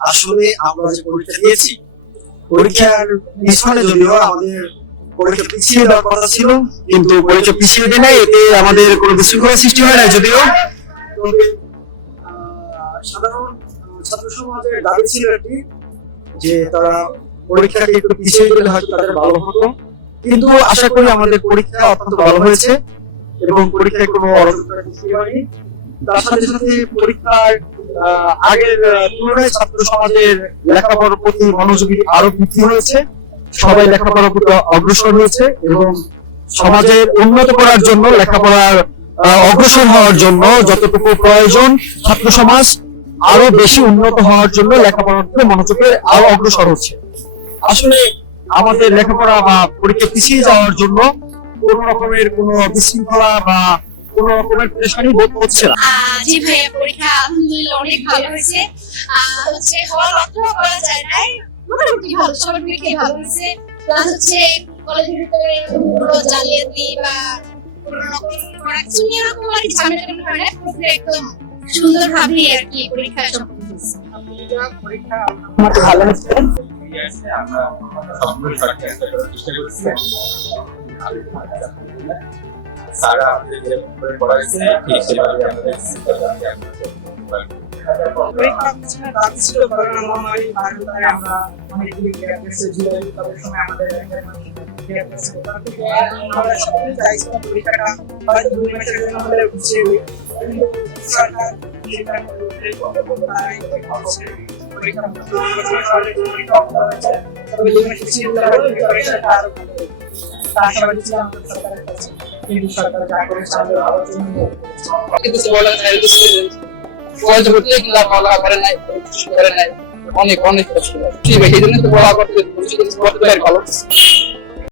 আসলে আমরা যে পরীক্ষা দিয়েছি, পরীক্ষার পিছনে যদিও আমাদের পরীক্ষা পিছিয়ে দেওয়ার কথা ছিল, কিন্তু পরীক্ষা পিছিয়ে নাই এতে আমাদের কোনো বিশৃঙ্খলা সৃষ্টি হয় না যদিও। সাধারণ ছাত্র সমাজের দাবি ছিল একটি, যে তারা পরীক্ষাকে একটু পিছিয়ে দিলে হয়তো তাদের ভালো হতো। কিন্তু আশা করি আমাদের পরীক্ষা অত্যন্ত ভালো হয়েছে এবং পরীক্ষায় কোনো অসুবিধা সৃষ্টি হয়নি। তার সাথে সাথে পরীক্ষার আগের তুলনায় ছাত্র সমাজের লেখাপড়ার প্রতি মনোযোগী আরও বৃদ্ধি হয়েছে। সবাই লেখাপড়ার প্রতি অগ্রসর হয়েছে এবং সমাজের উন্নত করার জন্য, লেখাপড়ার অগ্রসর হওয়ার জন্য যতটুকু প্রয়োজন, ছাত্র সমাজ আরও বেশি উন্নত হওয়ার জন্য লেখাপড়ার প্রতি মনোযোগের আরও অগ্রসর হচ্ছে। আসলে আমাদের লেখাপড়া বা পরীক্ষা পিছিয়ে যাওয়ার জন্য কোন রকমের কোনো বিশৃঙ্খলা বা কোন রকমের প্রেশারি বোধ হচ্ছে না। জি ভাইয়া পরীক্ষা আলহামদুলিল্লাহ অনেক ভালো হয়েছে। হচ্ছে হওয়ার অর্থ বলা যায় নাই। মোটামুটি ভালো সবার পরীক্ষাই ভালো হয়েছে। প্লাস হচ্ছে কলেজের ভিতরে কোনো জালিয়াতি বা কোনো রকম করাকশন নিয়ে এরকম আর কি ঝামেলা কোনো হয় না একদম সুন্দরভাবে আর কি পরীক্ষা সম্পন্ন হয়েছে। আমাকে ভালো হচ্ছে আমরা সবগুলো চেষ্টা করেছি। স্যার আমাদের যে পড়াইছে ঠিক সেভাবে আমাদের ভারতে আমরা করে পরীক্ষা অনেক অনেক কষ্ট এই জন্য তো বলা করতে ভালো